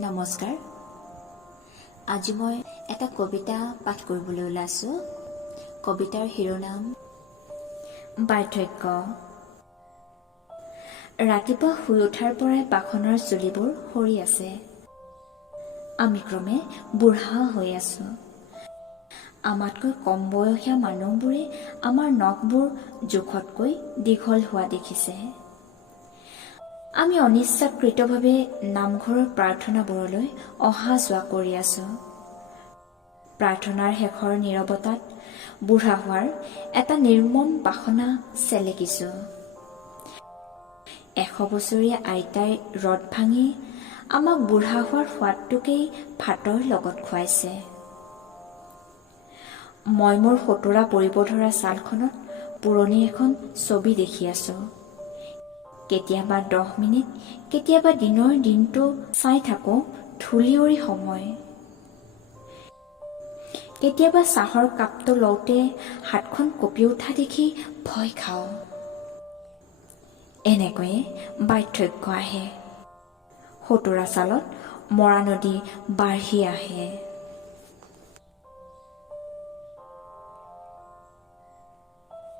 নমস্কাৰ। আজি মই এটা কবিতা পাঠ কৰিবলৈ ওলাইছোঁ। কবিতাৰ শিৰোনাম বাৰ্ধক্য। ৰাতিপুৱা শুই উঠাৰ পৰাই পাখনৰ চুলিবোৰ সৰি আছে। আমি ক্ৰমে বুঢ়া হৈ আছোঁ। আমাতকৈ কম বয়সীয়া মানুহবোৰে আমাৰ নখবোৰ জোখতকৈ দীঘল হোৱা দেখিছে। আমি অনিচ্ছাকৃতভাৱে নামঘৰৰ প্ৰাৰ্থনাবোৰলৈ অহা যোৱা কৰি আছোঁ। প্ৰাৰ্থনাৰ শেষৰ নীৰৱতাত বুঢ়া হোৱাৰ এটা নিৰ্মম বাসনা চেলেকিছোঁ। 100 বছৰীয়া আইতাই ৰদ ভাঙি আমাক বুঢ়া হোৱাৰ সোৱাদটোকেই ভাতৰ লগত খুৱাইছে। মই মোৰ সতৰা পৰিব ধৰা ছালখনত পুৰণি এখন ছবি দেখি আছোঁ। কেতিয়াবা 10 মিনিট, কেতিয়াবা দিনৰ দিনটো চাই থাকোঁ ধূলিউৰি সময়। কেতিয়াবা চাহৰ কাপটো লওঁতে হাতখন কঁপি উঠা দেখি ভয় খাওঁ। এনেকৈয়ে বাৰ্ধক্য আহে। সতৰা ছালত মৰা নদী বাঢ়ি আহে।